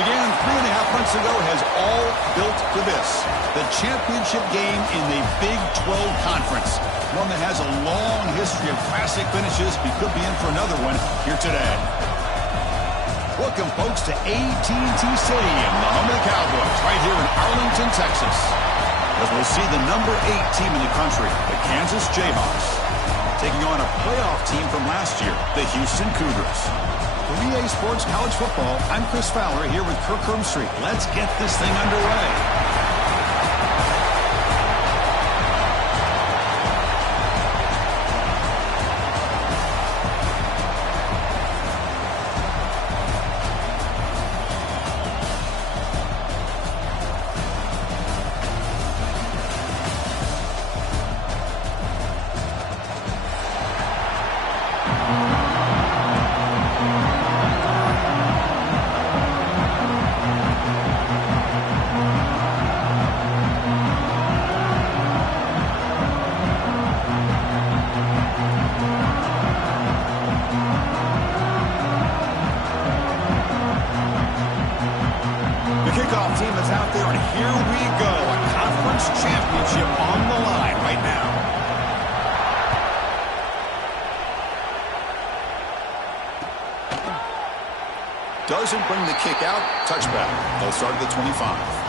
Began 3.5 months ago has all built for this. The championship game in the Big 12 Conference. One that has a long history of classic finishes. We could be in for another one here today. Welcome, folks, to AT&T Stadium, the home of the Cowboys, right here in Arlington, Texas. As we'll see the number 8 team in the country, the Kansas Jayhawks, taking on a playoff team from last year, the Houston Cougars. For EA Sports College Football, I'm Chris Fowler here with Kirk Herbstreit. Let's get this thing underway. Team that's out there, and here we go. A conference championship on the line right now. Doesn't bring the kick out. Touchback. They'll start at the 25.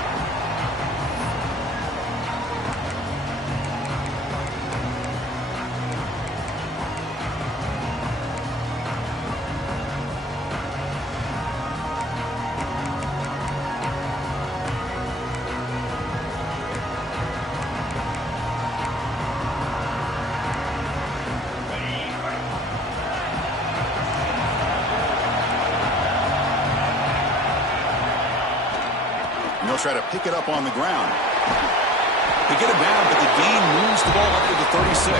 They'll try to pick it up on the ground. They get it down, but the gain moves the ball up to the 36.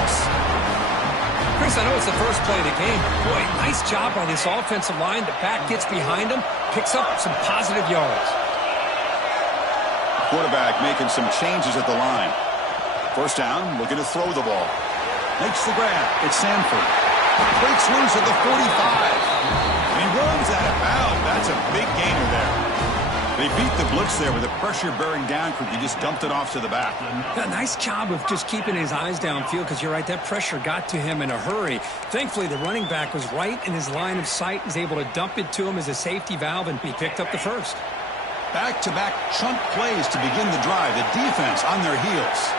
Chris, I know it's the first play of the game. Boy, nice job by this offensive line. The back gets behind them, picks up some positive yards. quarterback making some changes at the line. First down, looking to throw the ball. Makes the grab. It's Sanford. Breaks loose at the 45. He runs out of bounds. That's a big gainer there. They beat the blitz there with the pressure bearing down. He just dumped it off to the back. A nice job of just keeping his eyes downfield, because you're right, that pressure got to him in a hurry. Thankfully, the running back was right in his line of sight. He's able to dump it to him as a safety valve, and he picked up the first. Back-to-back chunk plays to begin the drive. The defense on their heels.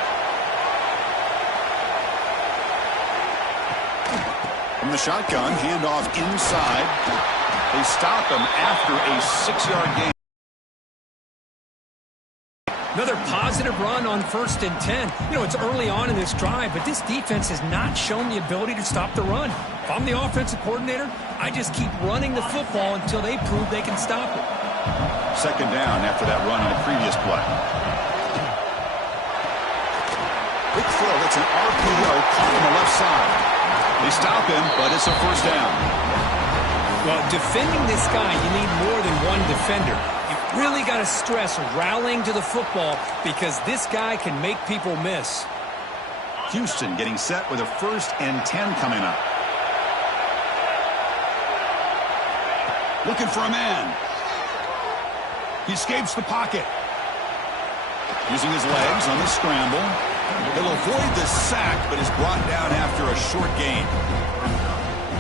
From the shotgun, handoff inside. They stop him after a 6-yard gain. Another positive run on 1st and 10. You know, it's early on in this drive, but this defense has not shown the ability to stop the run. If I'm the offensive coordinator, I just keep running the football until they prove they can stop it. Second down after that run on the previous play. Quick throw. That's an RPO caught on the left side. They stop him, but it's a first down. Well, defending this guy, you need more than one defender. You've really got to stress rallying to the football, because this guy can make people miss. Houston getting set with a 1st and 10 coming up. Looking for a man. He escapes the pocket. Using his legs on the scramble. He'll avoid the sack, but is brought down after a short gain.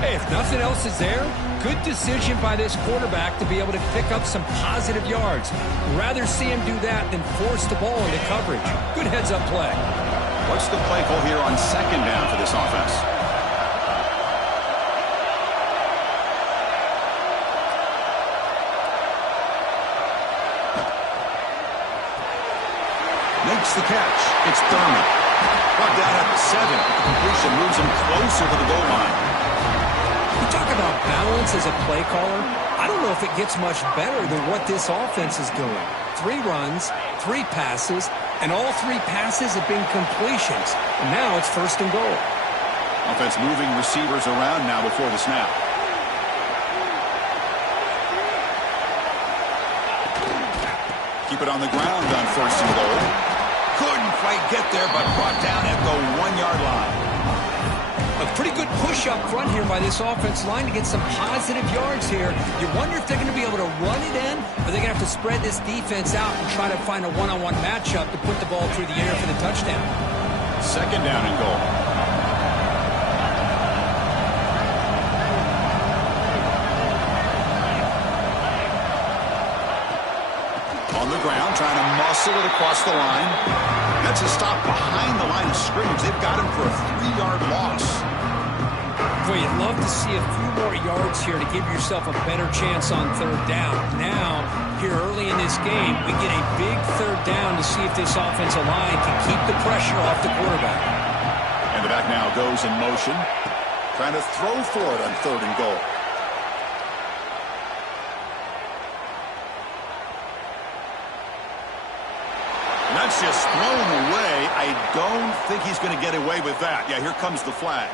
Hey, if nothing else is there, good decision by this quarterback to be able to pick up some positive yards. Rather see him do that than force the ball into coverage. Good heads-up play. What's the play call here on second down for this offense? Makes the catch. It's Thurman. Brought down at the 7. The completion moves him closer to the goal line. You talk about balance as a play caller. I don't know if it gets much better than what this offense is doing. 3 runs, 3 passes, and all 3 passes have been completions. And now it's 1st and goal. Offense moving receivers around now before the snap. Keep it on the ground on 1st and goal. Couldn't quite get there, but brought down at the 1-yard line. A pretty good push up front here by this offense line to get some positive yards here. You wonder if they're going to be able to run it in, or they're going to have to spread this defense out and try to find a one-on-one matchup to put the ball through the air for the touchdown. Second down and goal. On the ground, trying to muscle it across the line. That's a stop behind the line of scrimmage. They've got him for a 3-yard loss. Boy, you'd love to see a few more yards here to give yourself a better chance on 3rd down. Now, here early in this game, we get a big 3rd down to see if this offensive line can keep the pressure off the quarterback. And the back now goes in motion. Trying to throw for it on 3rd and goal. And that's just thrown away. I don't think he's going to get away with that. Yeah, here comes the flag.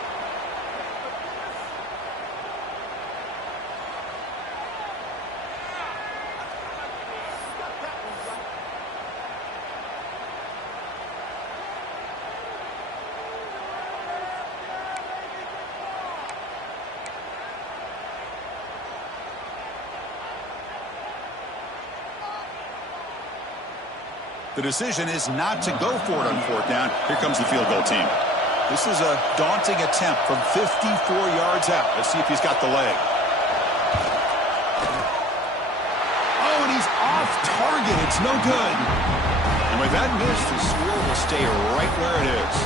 The decision is not to go for it on 4th down. Here comes the field goal team. This is a daunting attempt from 54 yards out. Let's see if he's got the leg. Oh, and he's off target. It's no good. And with that miss, the score will stay right where it is.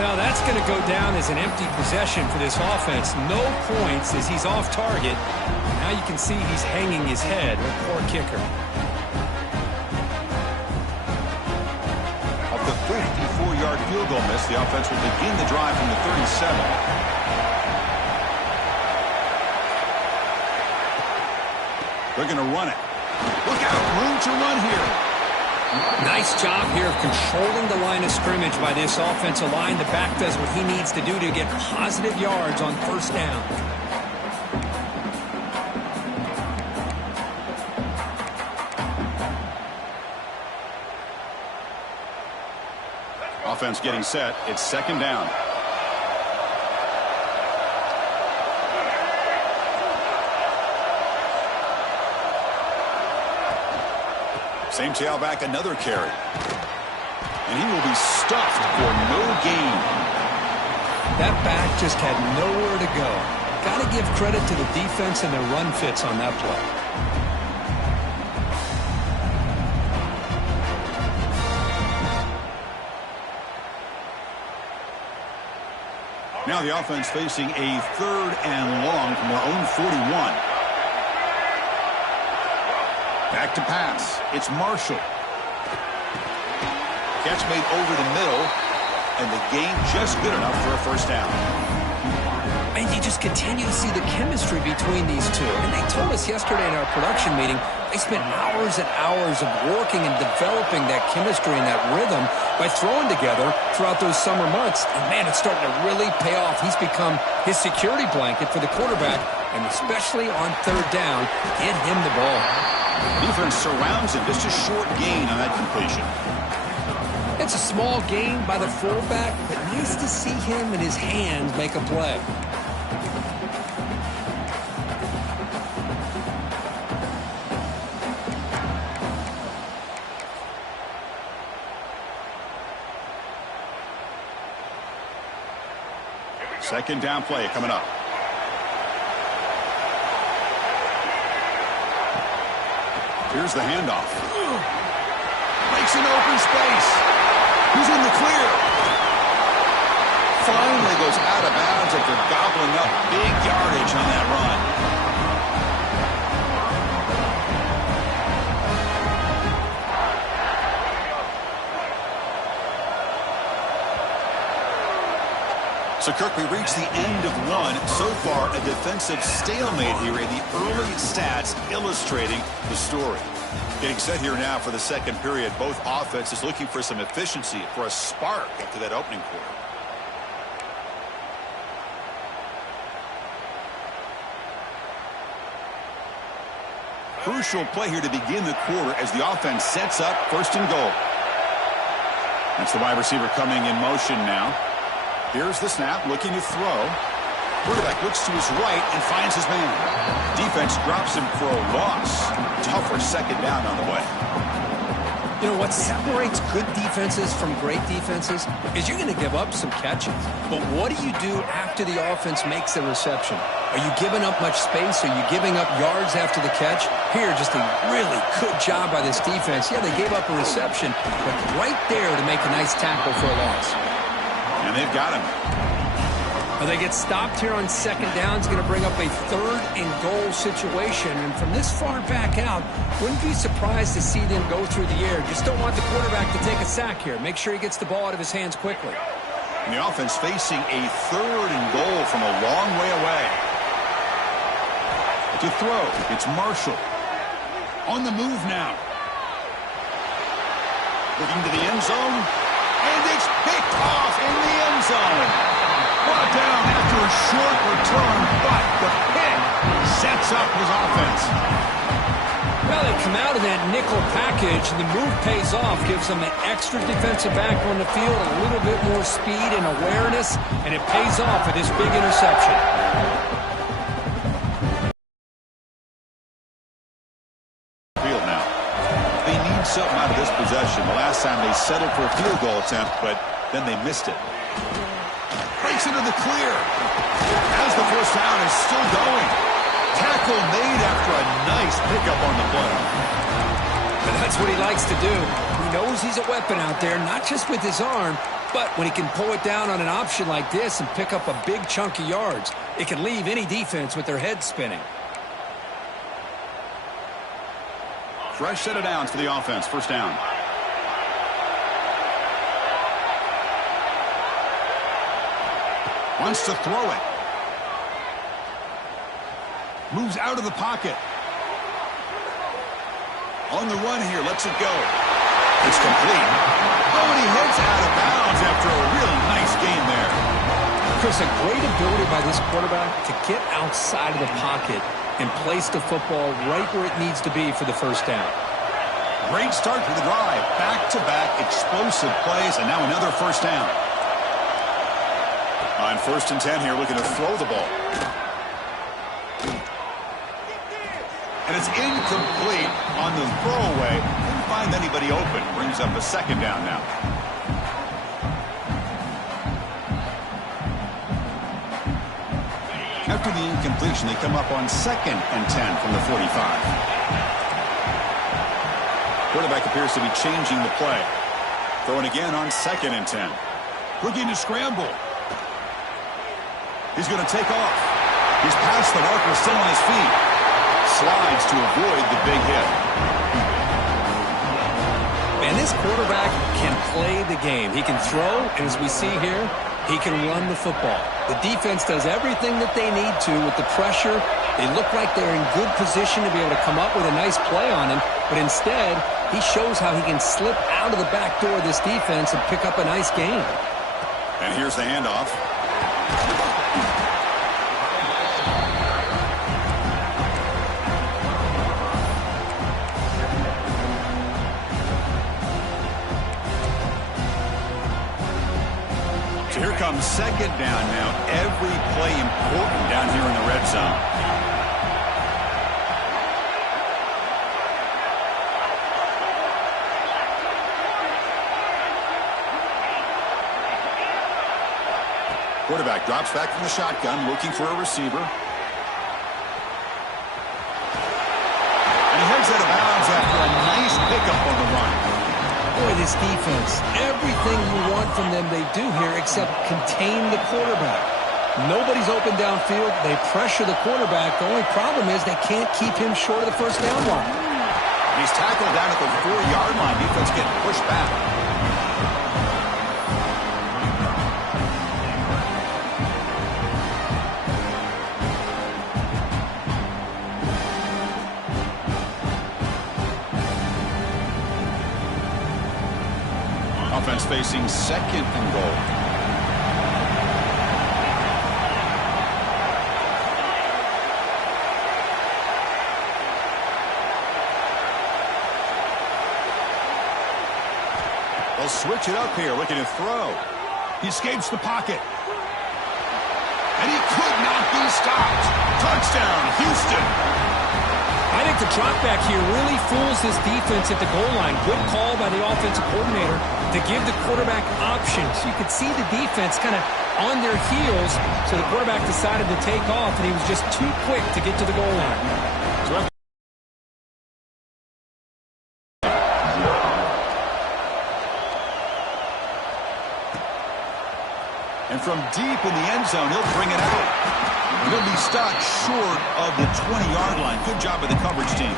Now, that's going to go down as an empty possession for this offense. No points as he's off target. Now you can see he's hanging his head. A poor kicker. The 54-yard field goal miss. The offense will begin the drive from the 37. They're going to run it. Look out, room to run here. Nice job here of controlling the line of scrimmage by this offensive line. The back does what he needs to do to get positive yards on 1st down. offense getting set. It's second down. Same tailback, another carry. And he will be stuffed for no gain. That back just had nowhere to go. Got to give credit to the defense and their run fits on that play. Now the offense facing a 3rd and long from their own 41. Back to pass. It's Marshall. Catch made over the middle, and the gain just good enough for a first down. And you just continue to see the chemistry between these two. And they told us yesterday in our production meeting, they spent hours and hours of working and developing that chemistry and that rhythm by throwing together throughout those summer months. And, man, it's starting to really pay off. He's become his security blanket for the quarterback, and especially on 3rd down, get him the ball. Defense surrounds him. Just a short gain on that completion. It's a small gain by the fullback, but nice to see him and his hands make a play. Second down play coming up. Here's the handoff. Breaks an open space. He's in the clear. Finally goes out of bounds after gobbling up big yardage on that run. So, Kirk, we reached the end of one. So far, a defensive stalemate here in the early stats illustrating the story. Getting set here now for the second period. Both offenses looking for some efficiency, for a spark after that opening quarter. Crucial play here to begin the quarter as the offense sets up 1st and goal. That's the wide receiver coming in motion now. Here's the snap, looking to throw. Quarterback looks to his right and finds his man. Defense drops him for a loss. Tougher second down on the way. You know, what separates good defenses from great defenses is you're going to give up some catches. But what do you do after the offense makes the reception? Are you giving up much space? Are you giving up yards after the catch? Here, just a really good job by this defense. Yeah, they gave up a reception, but right there to make a nice tackle for a loss. And they've got him. Well, they get stopped here on second down. It's going to bring up a 3rd and goal situation. And from this far back out, wouldn't be surprised to see them go through the air. Just don't want the quarterback to take a sack here. Make sure he gets the ball out of his hands quickly. And the offense facing a 3rd and goal from a long way away. To throw, it's Marshall. On the move now. Looking to the end zone. And it's picked off in the end zone. Brought down after a short return, but the pick sets up his offense. Well, they come out of that nickel package, and the move pays off, gives them an extra defensive back on the field, a little bit more speed and awareness, and it pays off with this big interception. Field now. They need something out of this possession. The last time they settled for a field goal attempt, but then they missed it. Breaks into the clear. As the first down is still going. Tackle made after a nice pickup on the play. But that's what he likes to do. He knows he's a weapon out there, not just with his arm, but when he can pull it down on an option like this and pick up a big chunk of yards, it can leave any defense with their head spinning. Fresh set of downs for the offense. First down. Wants to throw it. Moves out of the pocket. On the run here. Lets it go. It's complete. Oh, and he heads out of bounds after a really nice game there. Chris, a great ability by this quarterback to get outside of the pocket and place the football right where it needs to be for the first down. Great start to the drive. Back-to-back explosive plays, and now another first down. On 1st and 10 here, looking to throw the ball. And it's incomplete on the throwaway. Couldn't find anybody open. Brings up a 2nd down now. After the incompletion, they come up on 2nd and 10 from the 45. Quarterback appears to be changing the play. Throwing again on 2nd and 10. Looking to scramble. He's going to take off. He's past the marker, still on his feet. Slides to avoid the big hit. Man, this quarterback can play the game. He can throw, and as we see here, he can run the football. The defense does everything that they need to with the pressure. They look like they're in good position to be able to come up with a nice play on him, but instead, he shows how he can slip out of the back door of this defense and pick up a nice gain. And here's the handoff. So here comes 2nd down now. Every play important down here in the red zone. Quarterback drops back from the shotgun, looking for a receiver. And he heads out of bounds after a nice pickup on the run. Boy, this defense, everything you want from them they do here except contain the quarterback. Nobody's open downfield. They pressure the quarterback. The only problem is they can't keep him short of the 1st down mark. He's tackled down at the 4-yard line. Defense getting pushed back. Offense facing 2nd and goal. They'll switch it up here, looking to throw. He escapes the pocket. And he could not be stopped. Touchdown, Houston. I think the drop back here really fools this defense at the goal line. Good call by the offensive coordinator to give the quarterback options. You could see the defense kind of on their heels, so the quarterback decided to take off, and he was just too quick to get to the goal line. And from deep in the end zone, he'll bring it out. He'll be stopped short of the 20-yard line. Good job by the coverage team.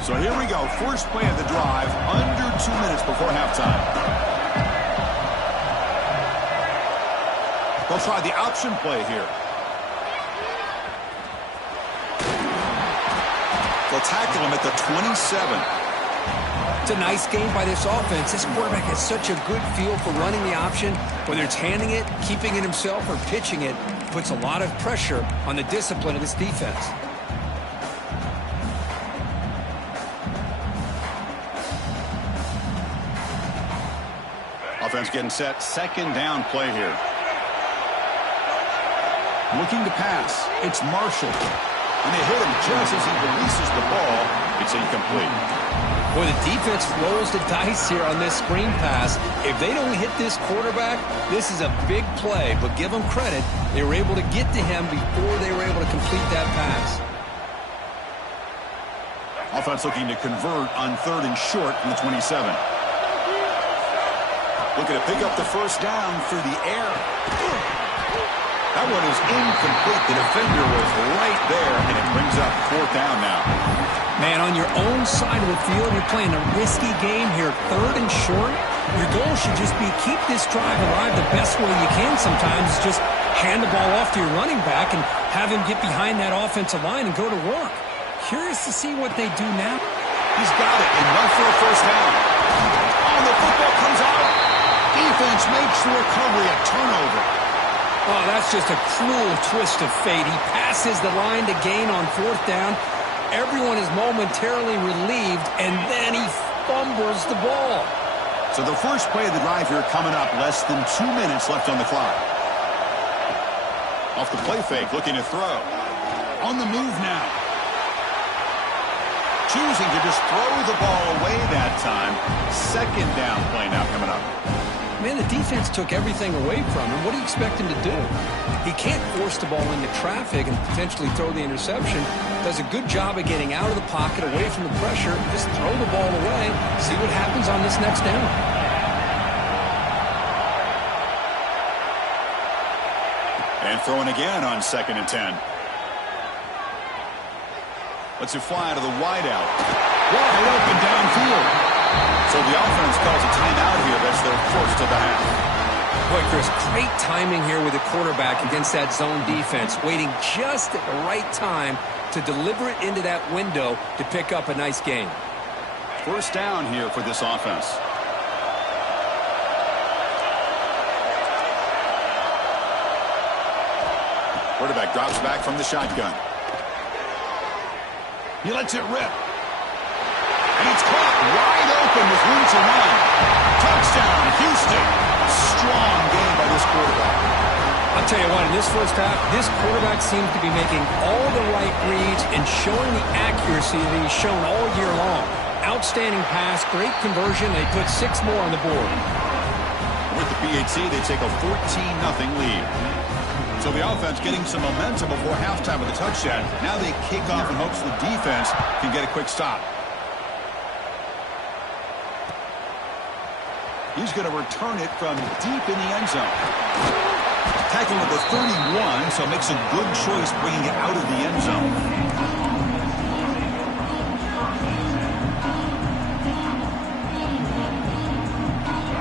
So here we go. First play of the drive, under 2 minutes before halftime. They'll try the option play here. They'll tackle him at the 27. It's a nice game by this offense. This quarterback has such a good feel for running the option. Whether it's handing it, keeping it himself, or pitching it, puts a lot of pressure on the discipline of this defense. Offense getting set. 2nd down play here. Looking to pass. It's Marshall. And they hit him just as he releases the ball. It's incomplete. Boy, the defense rolls the dice here on this screen pass. If they don't hit this quarterback, this is a big play. But give them credit. They were able to get to him before they were able to complete that pass. Offense looking to convert on 3rd and short from the 27. Looking to pick up the first down through the air. That one is incomplete. The defender was right there, and it brings up 4th down now. Man, on your own side of the field, you're playing a risky game here. 3rd and short. Your goal should just be keep this drive alive the best way you can sometimes. Is just hand the ball off to your running back and have him get behind that offensive line and go to work. Curious to see what they do now. He's got it, enough for a first down. Oh, the football comes out. Defense defense makes the recovery a turnover. Oh, that's just a cruel twist of fate. He passes the line to gain on 4th down. Everyone is momentarily relieved, and then he fumbles the ball. So the first play of the drive here coming up, less than 2 minutes left on the clock. Off the play fake, looking to throw. On the move now. Choosing to just throw the ball away that time. 2nd down play now coming up. Man, the defense took everything away from him. What do you expect him to do? He can't force the ball into traffic and potentially throw the interception. Does a good job of getting out of the pocket, away from the pressure. Just throw the ball away. See what happens on this next down. And throwing again on 2nd and 10. Lets it fly to the wideout. Wide open downfield. So the offense calls a timeout here. That's their first of the half. Boy, Chris, great timing here with the quarterback against that zone defense, waiting just at the right time to deliver it into that window to pick up a nice gain. First down here for this offense. Quarterback drops back from the shotgun. He lets it rip. And it's caught wide open with room to run. Touchdown, Houston. Strong game by this quarterback. I'll tell you what, in this first half, this quarterback seems to be making all the right reads and showing the accuracy that he's shown all year long. Outstanding pass, great conversion. They put 6 more on the board. With the PAT, they take a 14-0 lead. So the offense getting some momentum before halftime with a touchdown. Now they kick off in hopes the defense can get a quick stop. He's going to return it from deep in the end zone. Tackling at the 31, so makes a good choice bringing it out of the end zone.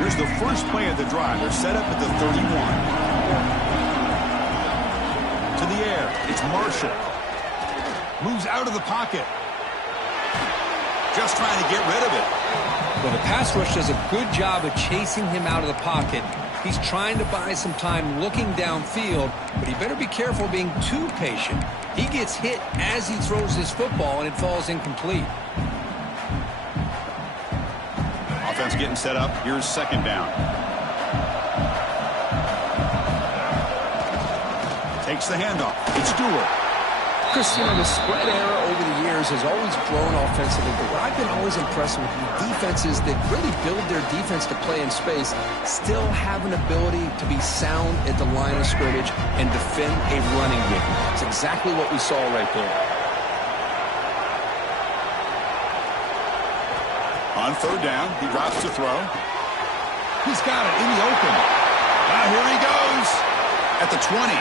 Here's the first play of the drive. They're set up at the 31. To the air. It's Marshall. Moves out of the pocket. Just trying to get rid of it. Well, the pass rush does a good job of chasing him out of the pocket. He's trying to buy some time looking downfield, but he better be careful being too patient. He gets hit as he throws his football, and it falls incomplete. Offense getting set up. Here's 2nd down. Takes the handoff. It's Stewart. Chris, you know, the spread era over the years has always grown offensively, but what I've been always impressed with defenses that really build their defense to play in space still have an ability to be sound at the line of scrimmage and defend a running game. It's exactly what we saw right there. On 3rd down, he drops to throw. He's got it in the open. Now here he goes at the 20.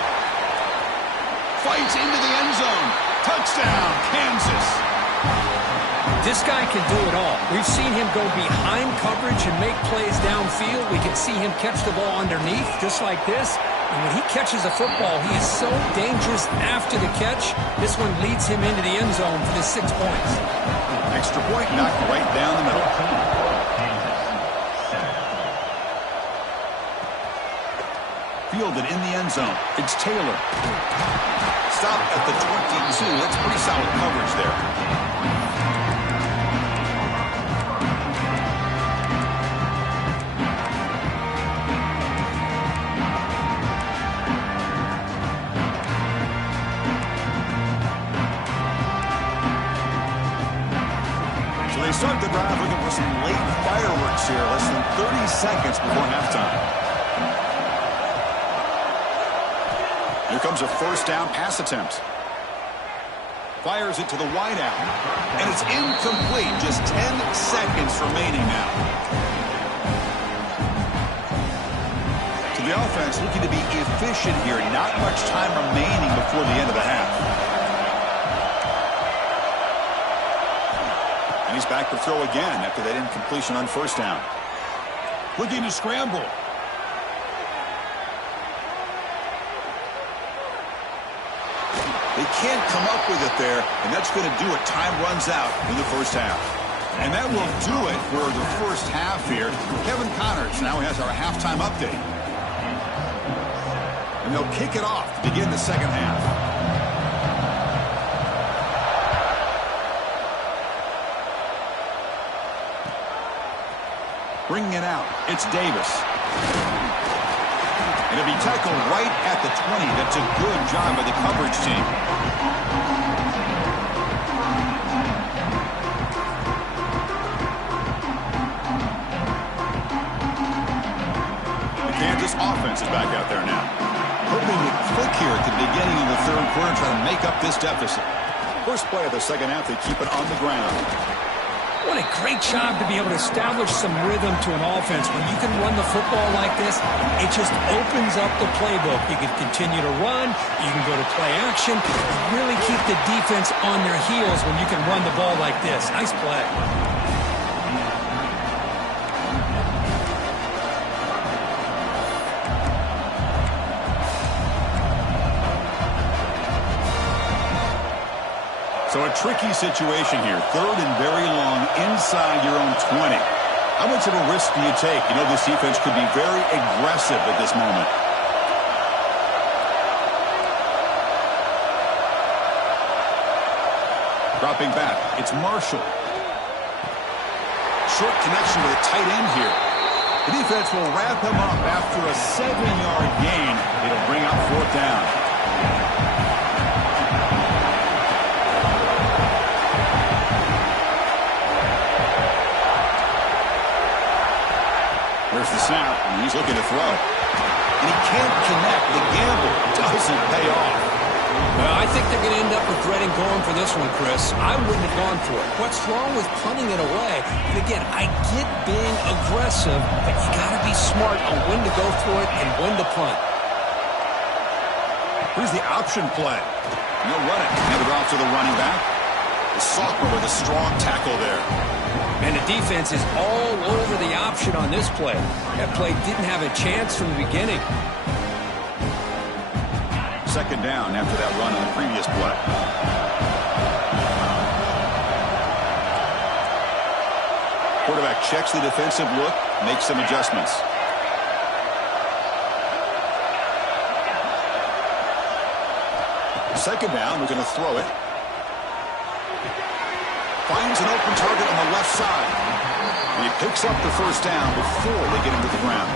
Fights into the end zone. Touchdown, Kansas. This guy can do it all. We've seen him go behind coverage and make plays downfield. We can see him catch the ball underneath, just like this. And when he catches a football, he is so dangerous after the catch. This one leads him into the end zone for the 6 points. Extra point knocked right down the middle. Fielded in the end zone. It's Taylor. Stop at the 22. That's pretty solid coverage there. So they start the drive looking for some late fireworks here. Less than 30 seconds before halftime. Here comes a 1st down pass attempt. Fires it to the wideout. And it's incomplete. Just 10 seconds remaining now. So the offense looking to be efficient here. Not much time remaining before the end of the half. And he's back to throw again after that incompletion on 1st down. Looking to scramble. They can't come up with it there, and that's going to do it. Time runs out in the first half. And that will do it for the first half here. Kevin Connors now has our halftime update. And they'll kick it off to begin the second half. Bringing it out, it's Davis. And it'll be tackled right at the 20. That's a good job by the coverage team. The Kansas offense is back out there now. Hoping to click here at the beginning of the third quarter, try to make up this deficit. First play of the second half, they keep it on the ground. What a great job to be able to establish some rhythm to an offense. When you can run the football like this, it just opens up the playbook. You can continue to run. You can go to play action. Really keep the defense on their heels when you can run the ball like this. Nice play. So a tricky situation here. Third and very long inside your own 20. How much of a risk do you take? You know this defense could be very aggressive at this moment. Dropping back. It's Marshall. Short connection with a tight end here. The defense will wrap him up after a 7-yard gain. It'll bring up fourth down. There's the snap, and he's looking to throw. And he can't connect. The gamble doesn't pay off. Well, I think they're going to end up regretting going for this one, Chris. I wouldn't have gone for it. What's wrong with punting it away? And again, I get being aggressive, but you got to be smart on when to go for it and when to punt. Here's the option play. No running. Hand it off to the running back. The sophomore with a strong tackle there. And the defense is all over the option on this play. That play didn't have a chance from the beginning. Second down after that run on the previous play. Quarterback checks the defensive look, makes some adjustments. Second down, we're going to throw it. Finds an open target on the left side. And he picks up the first down before they get him to the ground.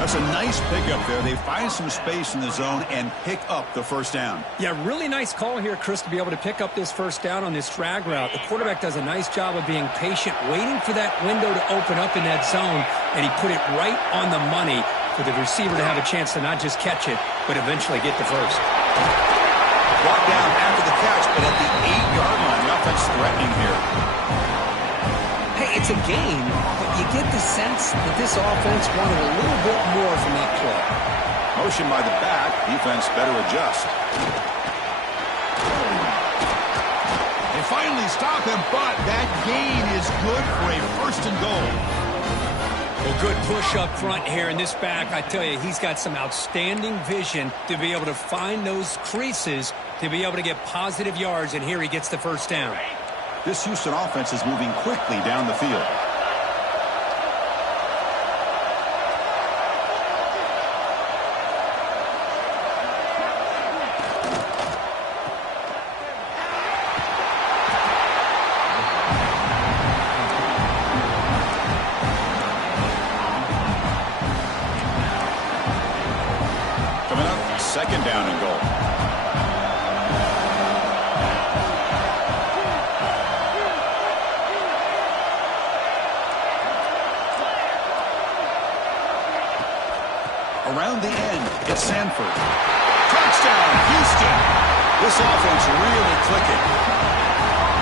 That's a nice pickup there. They find some space in the zone and pick up the first down. Yeah, really nice call here, Chris, to be able to pick up this first down on this drag route. The quarterback does a nice job of being patient, waiting for that window to open up in that zone, and he put it right on the money for the receiver to have a chance to not just catch it, but eventually get the first. Brought down after the catch, but at the 8-yard line, the offense threatening here. Hey, it's a game, but you get the sense that this offense wanted a little bit more from that play. Motion by the back, defense better adjust. They finally stop him, but that gain is good for a first and goal. Well, good push up front here in this back. I tell you, he's got some outstanding vision to be able to find those creases, to be able to get positive yards, and here he gets the first down. This Houston offense is moving quickly down the field. Coming up, second down and goal. Around the end, it's Sanford. Touchdown, Houston! This offense really clicking.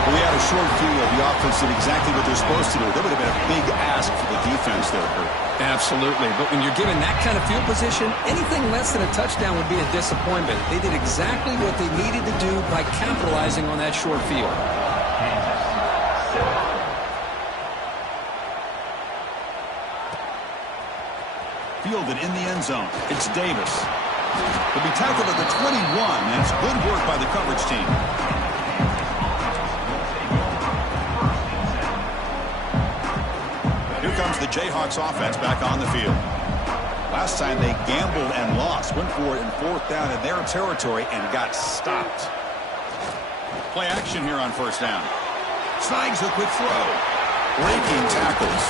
Well, we had a short view of the offense did exactly what they're supposed to do. That would have been a big ask for the defense there, Kurt. Absolutely. But when you're given that kind of field position, anything less than a touchdown would be a disappointment. They did exactly what they needed to do by capitalizing on that short field. Fielded in the end zone. It's Davis. He'll be tackled at the 21, and it's good work by the coverage team. Jayhawks offense back on the field. Last time they gambled and lost. Went for it in 4th down in their territory and got stopped. Play action here on 1st down. Snags a quick throw. Breaking tackles.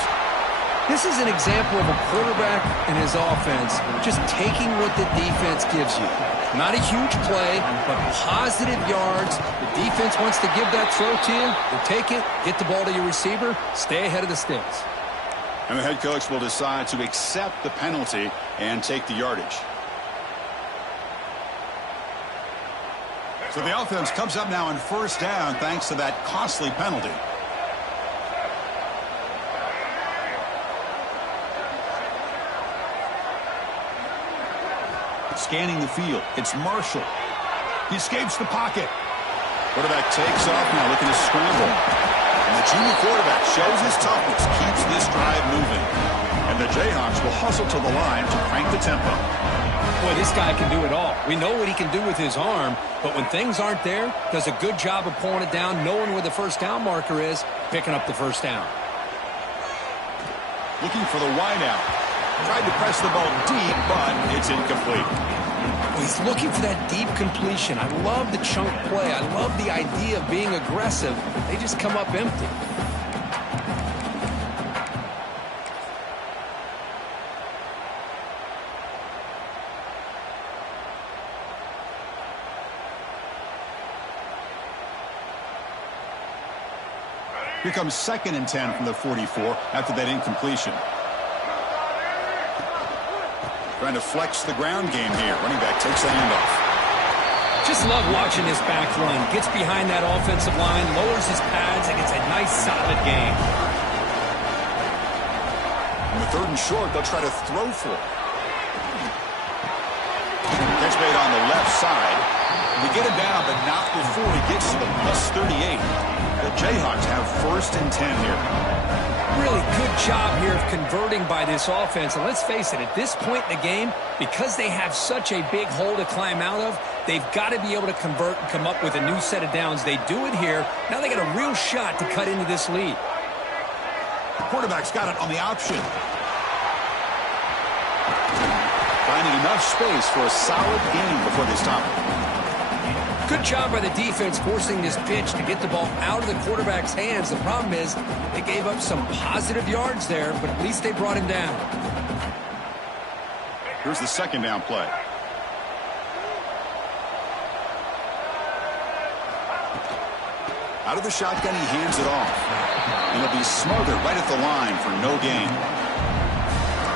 This is an example of a quarterback and his offense just taking what the defense gives you. Not a huge play, but positive yards. The defense wants to give that throw to you. You take it, get the ball to your receiver, stay ahead of the sticks. And the head coach will decide to accept the penalty and take the yardage. So the offense comes up now in 1st down thanks to that costly penalty. Scanning the field. It's Marshall. He escapes the pocket. Quarterback takes off now, looking to scramble. And the junior quarterback shows his toughness, keeps this drive moving. And the Jayhawks will hustle to the line to crank the tempo. Boy, this guy can do it all. We know what he can do with his arm, but when things aren't there, does a good job of pulling it down, knowing where the 1st down marker is, picking up the 1st down. Looking for the wideout. Tried to press the ball deep, but it's incomplete. He's looking for that deep completion. I love the chunk play. I love the idea of being aggressive. They just come up empty. Here comes 2nd and 10 from the 44 after that incompletion. Trying to flex the ground game here. Running back takes the handoff. Just love watching this back run. Gets behind that offensive line, lowers his pads, and gets a nice solid gain. On the 3rd and short, they'll try to throw for it. Catch made on the left side. They get him down, but not before he gets to the +38. The Jayhawks have 1st and 10 here. Really good job here of converting by this offense. And let's face it, at this point in the game, because they have such a big hole to climb out of, they've got to be able to convert and come up with a new set of downs. They do it here. Now they got a real shot to cut into this lead. The quarterback's got it on the option. Finding enough space for a solid gain before they stop it. Good job by the defense forcing this pitch to get the ball out of the quarterback's hands. The problem is they gave up some positive yards there, but at least they brought him down. Here's the 2nd down play. Out of the shotgun, he hands it off. And he'll be smothered right at the line for no gain.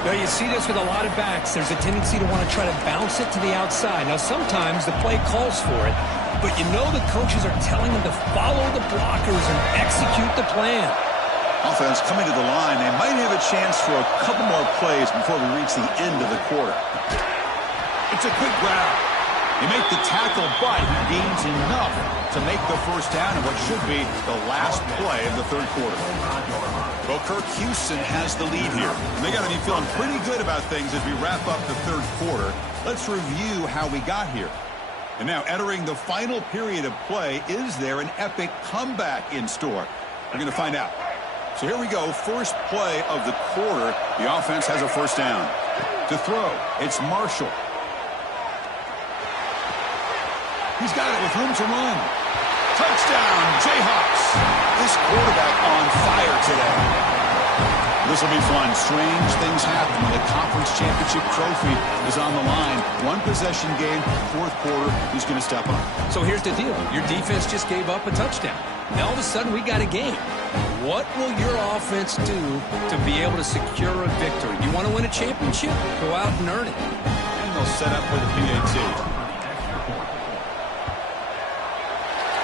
Now, you see this with a lot of backs. There's a tendency to want to try to bounce it to the outside. Now, sometimes the play calls for it, but you know the coaches are telling them to follow the blockers and execute the plan. Offense coming to the line. They might have a chance for a couple more plays before we reach the end of the quarter. It's a quick grab. They make the tackle, but he gains enough to make the 1st down in what should be the last play of the 3rd quarter. Well, Kirk, Houston has the lead here. And they got to be feeling pretty good about things as we wrap up the 3rd quarter. Let's review how we got here. And now entering the final period of play, is there an epic comeback in store? We're going to find out. So here we go. First play of the quarter. The offense has a 1st down. To throw, it's Marshall. He's got it with room to run. Touchdown, Jayhawks. This quarterback on fire today. This will be fun. Strange things happen when the conference championship trophy is on the line. One possession game, 4th quarter, who's going to step up? So here's the deal. Your defense just gave up a touchdown. Now all of a sudden we got a game. What will your offense do to be able to secure a victory? You want to win a championship? Go out and earn it. And they'll set up for the PAT.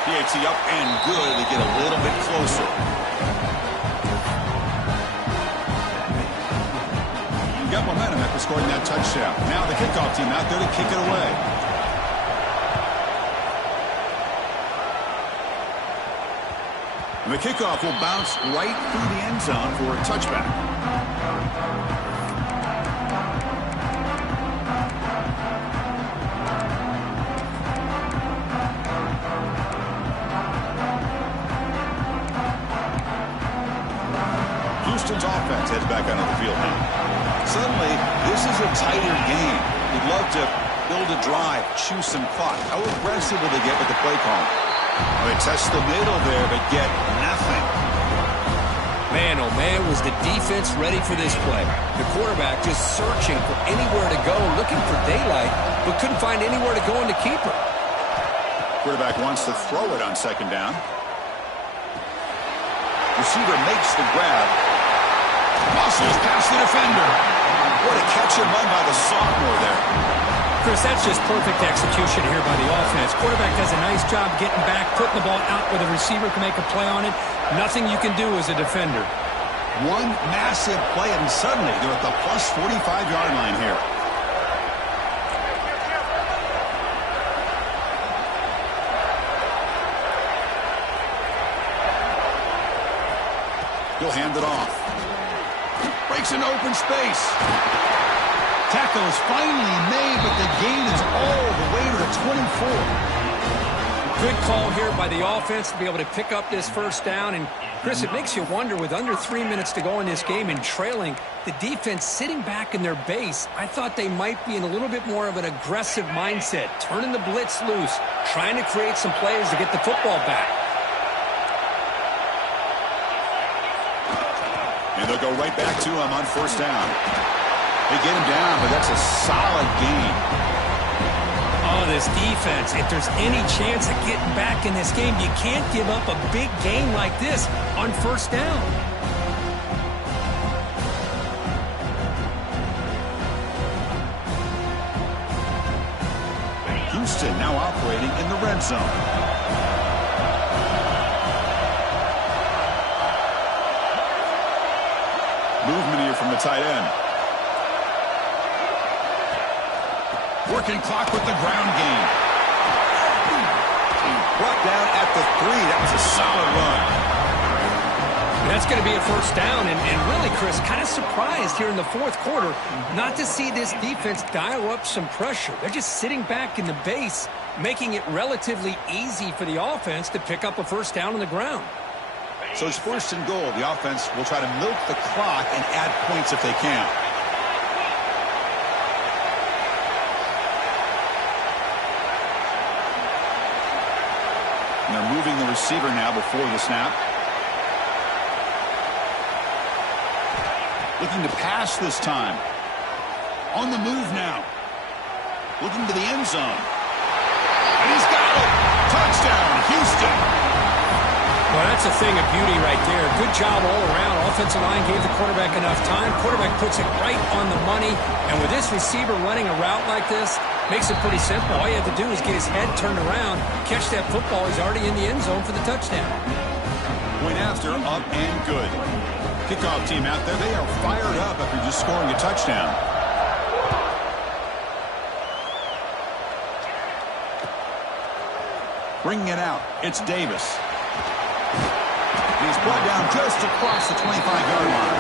PAT up and good. They get a little bit closer. You got momentum after scoring that touchdown. Now the kickoff team out there to kick it away. And the kickoff will bounce right through the end zone for a touchback. Houston's offense heads back onto the field now. Suddenly, this is a tighter game. You'd love to build a drive, choose some clock. How aggressive will they get with the play call? They test the middle there, but get nothing. Man, oh man, was the defense ready for this play. The quarterback just searching for anywhere to go, looking for daylight, but couldn't find anywhere to go in the keeper. Quarterback wants to throw it on second down. Receiver makes the grab. Muscles past the defender. What a catch and run by the sophomore there. Chris, that's just perfect execution here by the offense. Quarterback does a nice job getting back, putting the ball out where the receiver can make a play on it. Nothing you can do as a defender. One massive play, and suddenly they're at the plus 45-yard line here. He'll hand it off. Breaks an open space. Tackle is finally made, but the gain is all the way to the 24. Good call here by the offense to be able to pick up this first down. And, Chris, it makes you wonder, with under 3 minutes to go in this game and trailing, the defense sitting back in their base, I thought they might be in a little bit more of an aggressive mindset, turning the blitz loose, trying to create some plays to get the football back. And they'll go right back to him on first down. They get him down, but that's a solid gain. Oh, this defense, if there's any chance of getting back in this game, you can't give up a big gain like this on first down. Houston now operating in the red zone. Movement here from the tight end. Working clock with the ground game. Brought down at the 3. That was a solid run. That's going to be a first down. And really, Chris, kind of surprised here in the fourth quarter not to see this defense dial up some pressure. They're just sitting back in the base, making it relatively easy for the offense to pick up a first down on the ground. So it's first and goal. The offense will try to milk the clock and add points if they can. And they're moving the receiver now before the snap. Looking to pass this time. On the move now. Looking to the end zone. And he's got it. Touchdown, Houston. Well, that's a thing of beauty right there. Good job all around. Offensive line gave the quarterback enough time. Quarterback puts it right on the money. And with this receiver running a route like this, makes it pretty simple. All you have to do is get his head turned around, catch that football. He's already in the end zone for the touchdown. Point after, up and good. Kickoff team out there, they are fired up after just scoring a touchdown. Bringing it out, it's Davis. He's brought down just across the 25-yard line.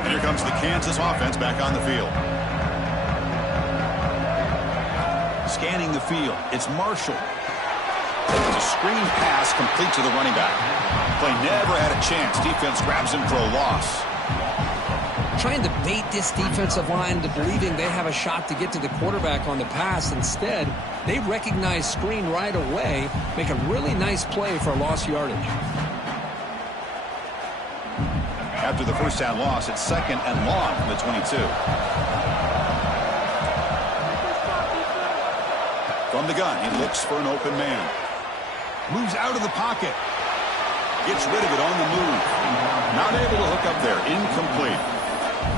And here comes the Kansas offense back on the field. Scanning the field, it's Marshall. It's a screen pass complete to the running back. Play never had a chance. Defense grabs him for a loss. Trying to bait this defensive line to believing they have a shot to get to the quarterback on the pass. Instead, they recognize screen right away, make a really nice play for lost yardage. After the first down loss, it's second and long from the 22. From the gun, he looks for an open man. Moves out of the pocket. Gets rid of it on the move. Not able to hook up there. Incomplete.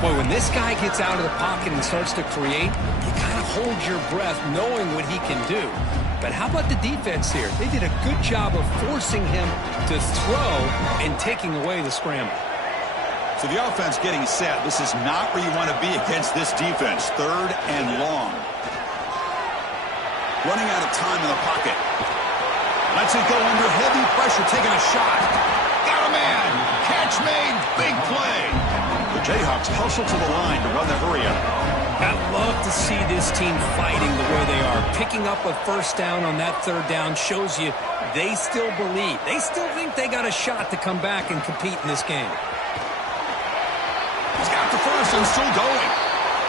Boy, when this guy gets out of the pocket and starts to create, you kind of hold your breath knowing what he can do. But how about the defense here? They did a good job of forcing him to throw and taking away the scramble. So the offense getting set. This is not where you want to be against this defense. Third and long. Running out of time in the pocket. Lets it go under heavy pressure, taking a shot. Got a man. Catch made. Big play. The Jayhawks hustle to the line to run the hurry up. I love to see this team fighting the way they are. Picking up a first down on that third down shows you they still believe. They still think they got a shot to come back and compete in this game. He's got the first and still going.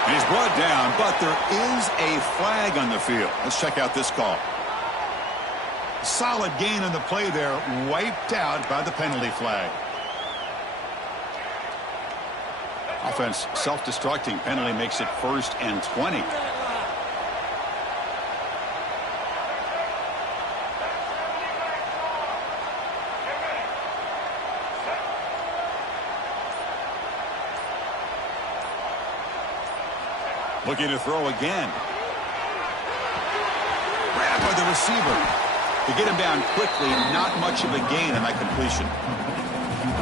He's brought down, but there is a flag on the field. Let's check out this call. Solid gain on the play there, wiped out by the penalty flag. Offense self-destructing. Penalty makes it 1st and 20. Looking to throw again. Grabbed by the receiver. To get him down quickly, not much of a gain on that completion.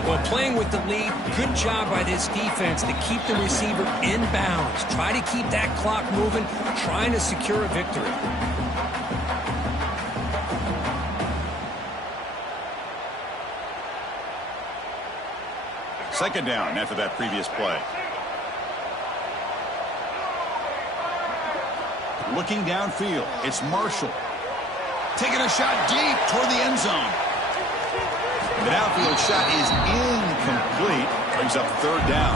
Well, playing with the lead, good job by this defense to keep the receiver in bounds. Try to keep that clock moving, trying to secure a victory. Second down after that previous play. Looking downfield, it's Marshall. Taking a shot deep toward the end zone. The downfield shot is incomplete. Brings up third down.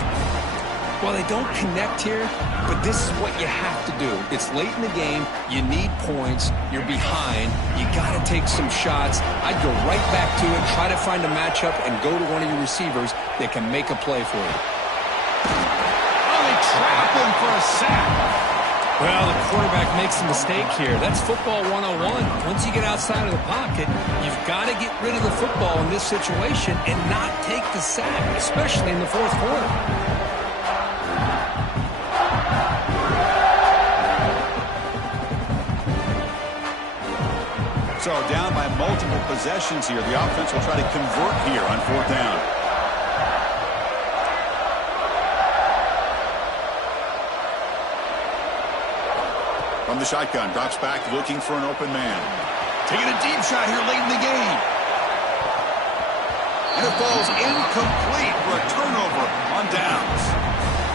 Well, they don't connect here, but this is what you have to do. It's late in the game. You need points. You're behind. You got to take some shots. I'd go right back to it, try to find a matchup, and go to one of your receivers that can make a play for you. Oh, they trap him for a sack. Well, the quarterback makes a mistake here. That's football 101. Once you get outside of the pocket, you've got to get rid of the football in this situation and not take the sack, especially in the fourth quarter. So down by multiple possessions here. The offense will try to convert here on fourth down. From the shotgun, drops back, looking for an open man. Taking a deep shot here late in the game. And it falls incomplete for a turnover on downs.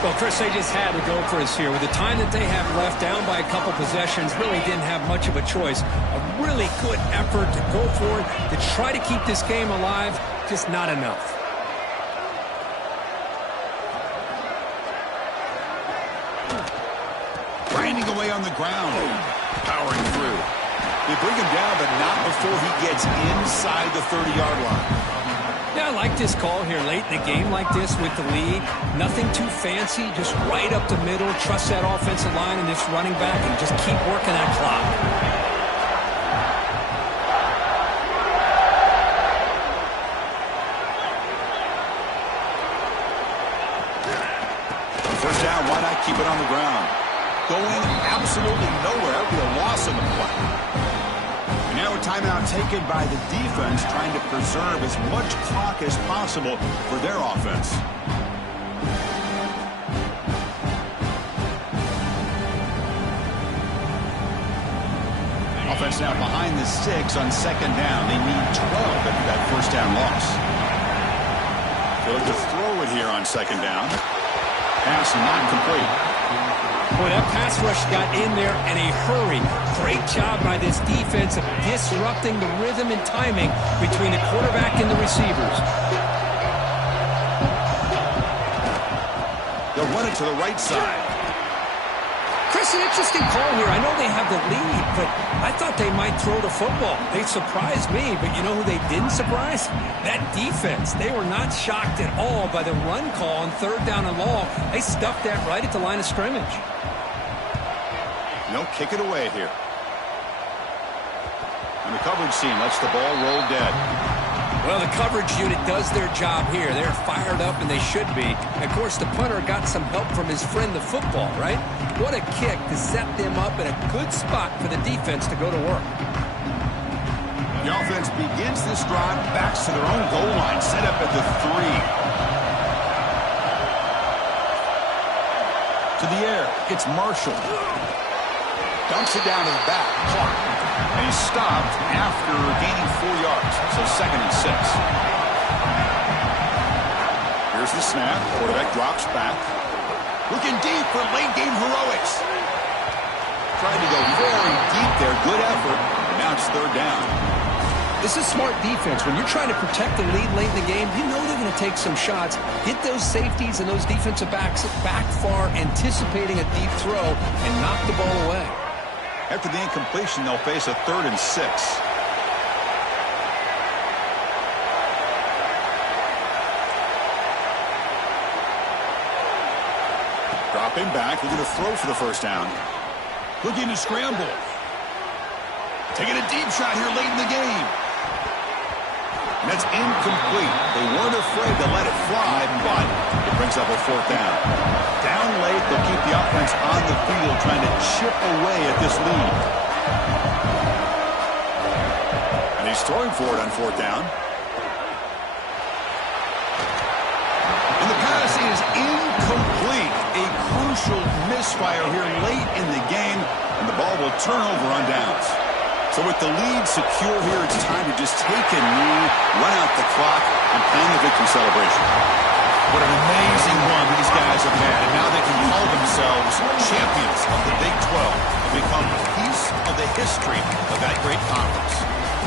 Well, Chris, they just had to go for us here. With the time that they have left, down by a couple possessions, really didn't have much of a choice. A really good effort to go for it, to try to keep this game alive, just not enough. Grinding away on the ground. Powering through. They bring him down, but not before he gets inside the 30-yard line. Yeah, I like this call here late in the game like this with the lead. Nothing too fancy, just right up the middle. Trust that offensive line and this running back and just keep working that clock. First down, why not keep it on the ground? Going absolutely nowhere. That would be a loss on the play. And now a timeout taken by the defense, trying to preserve as much clock as possible for their offense. Offense now behind the 6 on second down. They need 12 after that first down loss. They look to throw it here on second down. Pass not complete. Boy, that pass rush got in there in a hurry. Great job by this defense of disrupting the rhythm and timing between the quarterback and the receivers. They'll run it to the right side. Chris, an interesting call here. I know they have the lead, but I thought they might throw the football. They surprised me, but you know who they didn't surprise? That defense. They were not shocked at all by the run call on third down and long. They stuffed that right at the line of scrimmage. No, kick it away here. And the coverage team lets the ball roll dead. Well, the coverage unit does their job here. They're fired up, and they should be. And of course, the punter got some help from his friend, the football, right? What a kick to set them up in a good spot for the defense to go to work. The offense begins this drive, backs to their own goal line, set up at the 3. To the air, it's Marshall. Dumps it down to the back, clock. And he's stopped after gaining 4 yards. So second and 6. Here's the snap. Quarterback drops back. Looking deep for late-game heroics. Trying to go very deep there. Good effort. Now it's third down. This is smart defense. When you're trying to protect the lead late in the game, you know they're going to take some shots. Get those safeties and those defensive backs back far, anticipating a deep throw, and knock the ball away. After the incompletion, they'll face a 3rd and 6. Dropping back, looking to throw for the first down. Looking to scramble. Taking a deep shot here late in the game. And that's incomplete. They weren't afraid to let it fly, but it brings up a 4th down. Down late, they'll keep the offense on the field trying to chip away at this lead. And he's throwing for it on 4th down. And the pass is incomplete. A crucial misfire here late in the game, and the ball will turn over on downs. So with the lead secure here, it's time to just take a knee, run out the clock, and plan the victory celebration. What an amazing run these guys have had, and now they can call themselves champions of the Big 12 and become a piece of the history of that great conference.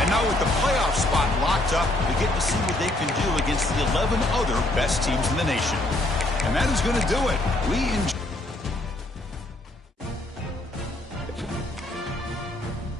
And now with the playoff spot locked up, we get to see what they can do against the 11 other best teams in the nation. And that is going to do it. We enjoy